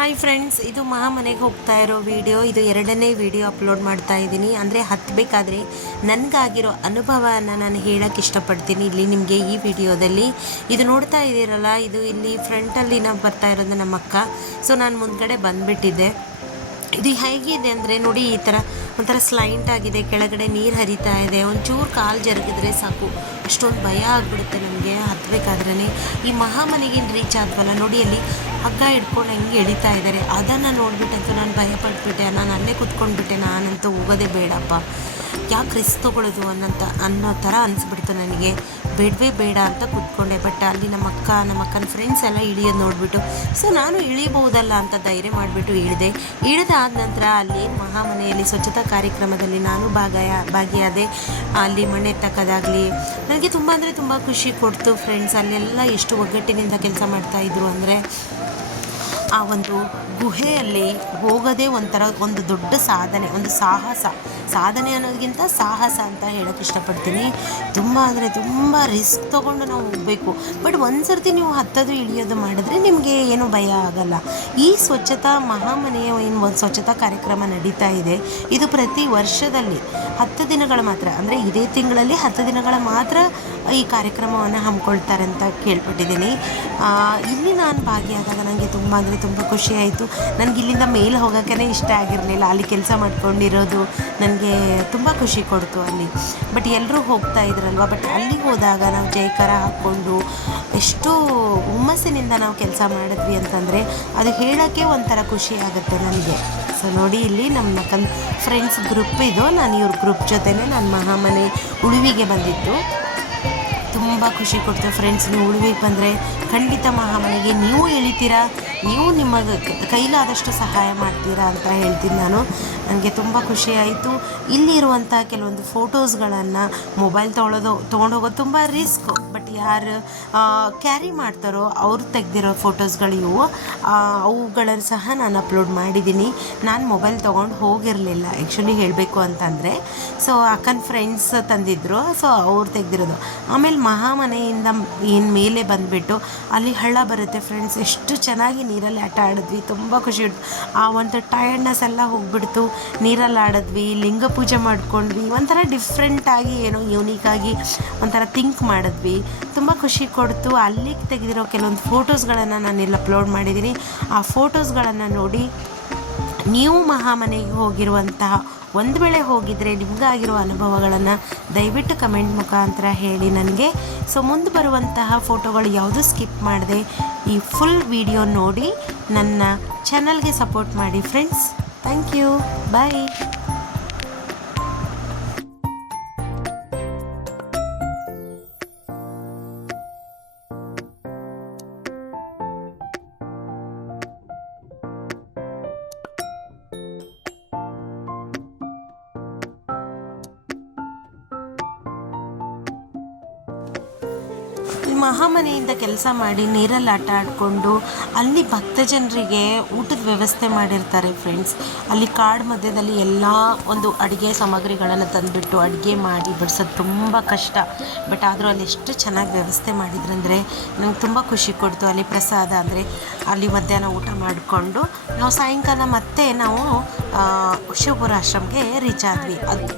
Hi friends, ಇದು ಮಹಾಮನೆಗೆ ಹೋಗ್ತಾ ಇರೋ ವಿಡಿಯೋ. ಇದು ಎರಡನೇ ವಿಡಿಯೋ ಅಪ್ಲೋಡ್ ಮಾಡ್ತಾ ಇದ್ದೀನಿ. ಅಂದರೆ ಹತ್ತಬೇಕಾದ್ರೆ ನನಗಾಗಿರೋ ಅನುಭವನ ನಾನು ಹೇಳೋಕ್ಕೆ ಇಷ್ಟಪಡ್ತೀನಿ ಇಲ್ಲಿ ನಿಮಗೆ ಈ ವಿಡಿಯೋದಲ್ಲಿ. ಇದು ನೋಡ್ತಾ ಇದ್ದೀರಲ್ಲ, ಇದು ಇಲ್ಲಿ ಫ್ರಂಟಲ್ಲಿ ನಾವು ಬರ್ತಾ ಇರೋದು ನಮ್ಮ ಅಕ್ಕ. ಸೊ ನಾನು ಮುಂದ್ಗಡೆ ಬಂದುಬಿಟ್ಟಿದ್ದೆ. ಇದು ಹೇಗಿದೆ ಅಂದರೆ ನೋಡಿ, ಈ ಥರ ಒಂಥರ ಸ್ಲೈಂಟ್ ಆಗಿದೆ, ಕೆಳಗಡೆ ನೀರು ಹರಿತಾ ಇದೆ. ಒಂಚೂರು ಕಾಲು ಜರುಗಿದ್ರೆ ಸಾಕು, ಅಷ್ಟೊಂದು ಭಯ ಆಗಿಬಿಡುತ್ತೆ ನಮಗೆ ಹತ್ತಬೇಕಾದ್ರೇ. ಈ ಮಹಾಮನೆಗಿನ ರೀಚ್ ಆದ್ವಲ್ಲ ನೋಡಿ, ಅಲ್ಲಿ ಹಗ್ಗ ಹಿಡ್ಕೊಂಡು ಹೆಂಗೆ ಎಳಿತಾ ಇದ್ದಾರೆ. ಅದನ್ನು ನೋಡಿಬಿಟ್ಟಂತೂ ನಾನು ಭಯಪಟ್ಬಿಟ್ಟೆ. ನಾನು ಅಲ್ಲೇ ಕೂತ್ಕೊಂಡ್ಬಿಟ್ಟೆ, ನಾನಂತೂ ಹೋಗೋದೇ ಬೇಡಪ್ಪ, ಯಾಕೆ ರಿಸ್ಕ್ ತೊಗೊಳ್ಳೋದು ಅನ್ನೋ ಥರ ಅನಿಸ್ಬಿಡ್ತು ನನಗೆ. ಬೇಡವೇ ಬೇಡ ಅಂತ ಕೂತ್ಕೊಂಡೆ. ಬಟ್ ಅಲ್ಲಿ ನಮ್ಮ ಅಕ್ಕನ ಫ್ರೆಂಡ್ಸ್ ಎಲ್ಲ ಇಳಿಯೋದು ನೋಡಿಬಿಟ್ಟು, ಸೊ ನಾನು ಇಳಿಬಹುದಲ್ಲ ಅಂತ ಧೈರ್ಯ ಮಾಡಿಬಿಟ್ಟು ಇಳಿದಾದ ನಂತರ ಅಲ್ಲಿ ಮಹಾಮನೆಯಲ್ಲಿ ಸ್ವಚ್ಛತಾ ಕಾರ್ಯಕ್ರಮದಲ್ಲಿ ನಾನು ಭಾಗಿಯಾದೆ. ಅಲ್ಲಿ ಮಣ್ಣೆ ಎತ್ತಕ್ಕೋದಾಗಲಿ ನನಗೆ ತುಂಬ ಅಂದರೆ ತುಂಬ ಖುಷಿ ಕೊಡ್ತು ಫ್ರೆಂಡ್ಸ್. ಅಲ್ಲೆಲ್ಲ ಎಷ್ಟು ಒಗ್ಗಟ್ಟಿನಿಂದ ಕೆಲಸ ಮಾಡ್ತಾಯಿದ್ರು ಅಂದರೆ, ಆ ಒಂದು ಗುಹೆಯಲ್ಲಿ ಹೋಗೋದೇ ಒಂದು ದೊಡ್ಡ ಸಾಧನೆ, ಒಂದು ಸಾಧನೆ ಅನ್ನೋದಕ್ಕಿಂತ ಸಾಹಸ ಅಂತ ಹೇಳೋಕ್ಕೆ ಇಷ್ಟಪಡ್ತೀನಿ. ತುಂಬ ಅಂದರೆ ತುಂಬ ರಿಸ್ಕ್ ತೊಗೊಂಡು ನಾವು ಹೋಗಬೇಕು. ಬಟ್ ಒಂದು ಸರ್ತಿ ನೀವು ಹತ್ತೋದು ಇಳಿಯೋದು ಮಾಡಿದ್ರೆ ನಿಮಗೆ ಏನೂ ಭಯ ಆಗಲ್ಲ. ಈ ಸ್ವಚ್ಛತಾ ಮಹಾಮನೆಯ ಒಂದು ಸ್ವಚ್ಛತಾ ಕಾರ್ಯಕ್ರಮ ನಡೀತಾ ಇದೆ. ಇದು ಪ್ರತಿ ವರ್ಷದಲ್ಲಿ 10 ದಿನಗಳು ಮಾತ್ರ, ಅಂದರೆ ಇದೇ ತಿಂಗಳಲ್ಲಿ 10 ದಿನಗಳ ಮಾತ್ರ ಈ ಕಾರ್ಯಕ್ರಮವನ್ನು ಹಮ್ಮಿಕೊಳ್ತಾರೆ ಅಂತ ಕೇಳ್ಪಟ್ಟಿದ್ದೀನಿ. ಇಲ್ಲಿ ನಾನು ಭಾಗಿಯಾದಾಗ ನನಗೆ ತುಂಬ ಅಂದರೆ ತುಂಬ ಖುಷಿ ಆಯಿತು. ನನಗೆ ಇಲ್ಲಿಂದ ಮೇಲೆ ಹೋಗೋಕ್ಕೇ ಇಷ್ಟ ಆಗಿರಲಿಲ್ಲ. ಅಲ್ಲಿ ಕೆಲಸ ಮಾಡ್ಕೊಂಡಿರೋದು ನನಗೆ ತುಂಬ ಖುಷಿ ಕೊಡ್ತು ಅಲ್ಲಿ. ಬಟ್ ಎಲ್ಲರೂ ಹೋಗ್ತಾ ಇದ್ರಲ್ವ. ಬಟ್ ಅಲ್ಲಿಗೆ ಹೋದಾಗ ನಾವು ಜೈಕಾರ ಹಾಕ್ಕೊಂಡು ಎಷ್ಟು ಹುಮ್ಮಸ್ಸಿನಿಂದ ನಾವು ಕೆಲಸ ಮಾಡಿದ್ವಿ ಅಂತಂದರೆ ಅದು ಹೇಳೋಕ್ಕೆ ಒಂಥರ ಖುಷಿ ಆಗುತ್ತೆ ನನಗೆ. ಸೊ ನೋಡಿ, ಇಲ್ಲಿ ನಮ್ಮ ಫ್ರೆಂಡ್ಸ್ ಗ್ರೂಪ್ ಇದು. ನಾನು ಇವ್ರ ಗ್ರೂಪ್ ಜೊತೆನೇ ನಾನು ಮಹಾಮನೆ ಉಳುವಿಗೆ ಬಂದಿದ್ದು. ತುಂಬ ಖುಷಿ ಕೊಡ್ತು ಫ್ರೆಂಡ್ಸ್. ನೀವು ಉಳುವಿಗೆ ಬಂದರೆ ಖಂಡಿತ ಮಹಾಮನೆಗೆ ನೀವು ಇಳಿತೀರಾ, ನೀವು ನಿಮ್ಮ ಕೈಲಾದಷ್ಟು ಸಹಾಯ ಮಾಡ್ತೀರಾ ಅಂತ ಹೇಳ್ತೀನಿ ನಾನು. ನನಗೆ ತುಂಬ ಖುಷಿ ಆಯಿತು. ಇಲ್ಲಿರುವಂಥ ಕೆಲವೊಂದು ಫೋಟೋಸ್ಗಳನ್ನು ಮೊಬೈಲ್ ತೊಗೊಂಡೋಗೋದು ತುಂಬ ರಿಸ್ಕು. ಬಟ್ ಯಾರು ಕ್ಯಾರಿ ಮಾಡ್ತಾರೋ ಅವ್ರು ತೆಗೆದಿರೋ ಫೋಟೋಸ್ಗಳು ಇವು. ಅವುಗಳನ್ನು ಸಹ ನಾನು ಅಪ್ಲೋಡ್ ಮಾಡಿದ್ದೀನಿ. ನಾನು ಮೊಬೈಲ್ ತೊಗೊಂಡು ಹೋಗಿರಲಿಲ್ಲ ಆ್ಯಕ್ಚುಲಿ ಹೇಳಬೇಕು ಅಂತಂದರೆ. ಸೊ ಅಕ್ಕನ ಫ್ರೆಂಡ್ಸ್ ತಂದಿದ್ದರು, ಸೊ ಅವ್ರು ತೆಗೆದಿರೋದು. ಆಮೇಲೆ ಮಹಾಮನೆಯಿಂದ ಮೇಲೆ ಬಂದುಬಿಟ್ಟು ಅಲ್ಲಿ ಹಳ್ಳ ಬರುತ್ತೆ ಫ್ರೆಂಡ್ಸ್. ಎಷ್ಟು ಚೆನ್ನಾಗಿ ನೀರಲ್ಲಿ ಆಟ ಆಡಿದ್ವಿ, ತುಂಬ ಖುಷಿ ಇಡ್ತು. ಆ ಒಂದು ಟಯರ್ಡ್ನೆಸ್ ಎಲ್ಲ ಹೋಗ್ಬಿಡ್ತು. ನೀರಲ್ಲಿ ಆಡಿದ್ವಿ, ಲಿಂಗ ಪೂಜೆ ಮಾಡ್ಕೊಂಡ್ವಿ, ಒಂಥರ ಡಿಫ್ರೆಂಟಾಗಿ ಏನೋ ಯೂನಿಕಾಗಿ ಒಂಥರ ಥಿಂಕ್ ಮಾಡಿದ್ವಿ. ತುಂಬ ಖುಷಿ ಕೊಡ್ತು. ಅಲ್ಲಿಗೆ ತೆಗೆದಿರೋ ಕೆಲವೊಂದು ಫೋಟೋಸ್ಗಳನ್ನು ನಾನಿಲ್ಲಿ ಅಪ್ಲೋಡ್ ಮಾಡಿದ್ದೀನಿ. ಆ ಫೋಟೋಸ್ಗಳನ್ನು ನೋಡಿ ನೀವು ಮಹಾಮನೆಗೆ ಹೋಗಿರುವಂತಹ, ಒಂದು ವೇಳೆ ಹೋಗಿದರೆ ನಿಮಗಾಗಿರೋ ಅನುಭವಗಳನ್ನು ದಯವಿಟ್ಟು ಕಮೆಂಟ್ ಮುಖಾಂತರ ಹೇಳಿ ನನಗೆ. ಸೊ ಮುಂದೆ ಬರುವಂತಹ ಫೋಟೋಗಳು ಯಾವುದೂ ಸ್ಕಿಪ್ ಮಾಡದೆ ಈ ಫುಲ್ ವಿಡಿಯೋ ನೋಡಿ ನನ್ನ ಚಾನಲ್ಗೆ ಸಪೋರ್ಟ್ ಮಾಡಿ ಫ್ರೆಂಡ್ಸ್. ಥ್ಯಾಂಕ್ ಯು, ಬಾಯ್. ಮಹಾಮನೆಯಿಂದ ಕೆಲಸ ಮಾಡಿ ನೀರಲ್ಲಿ ಆಟ ಆಡಿಕೊಂಡು ಅಲ್ಲಿ ಭಕ್ತಜನರಿಗೆ ಊಟದ ವ್ಯವಸ್ಥೆ ಮಾಡಿರ್ತಾರೆ ಫ್ರೆಂಡ್ಸ್. ಅಲ್ಲಿ ಕಾಡು ಮಧ್ಯದಲ್ಲಿ ಎಲ್ಲ ಒಂದು ಅಡುಗೆ ಸಾಮಗ್ರಿಗಳನ್ನು ತಂದುಬಿಟ್ಟು ಅಡುಗೆ ಮಾಡಿ ಬಡಿಸೋದು ತುಂಬ ಕಷ್ಟ. ಬಟ್ ಆದರೂ ಅಲ್ಲಿ ಎಷ್ಟು ಚೆನ್ನಾಗಿ ವ್ಯವಸ್ಥೆ ಮಾಡಿದ್ರಂದರೆ ನಂಗೆ ತುಂಬ ಖುಷಿ ಕೊಡ್ತು. ಅಲ್ಲಿ ಪ್ರಸಾದ ಅಂದರೆ ಅಲ್ಲಿ ಮಧ್ಯಾಹ್ನ ಊಟ ಮಾಡಿಕೊಂಡು ನಾವು ಸಾಯಂಕಾಲ ಮತ್ತೆ ನಾವು ಶಿವಪುರ ಆಶ್ರಮಕ್ಕೆ ರೀಚ್ ಆದ್ವಿ. ಅದು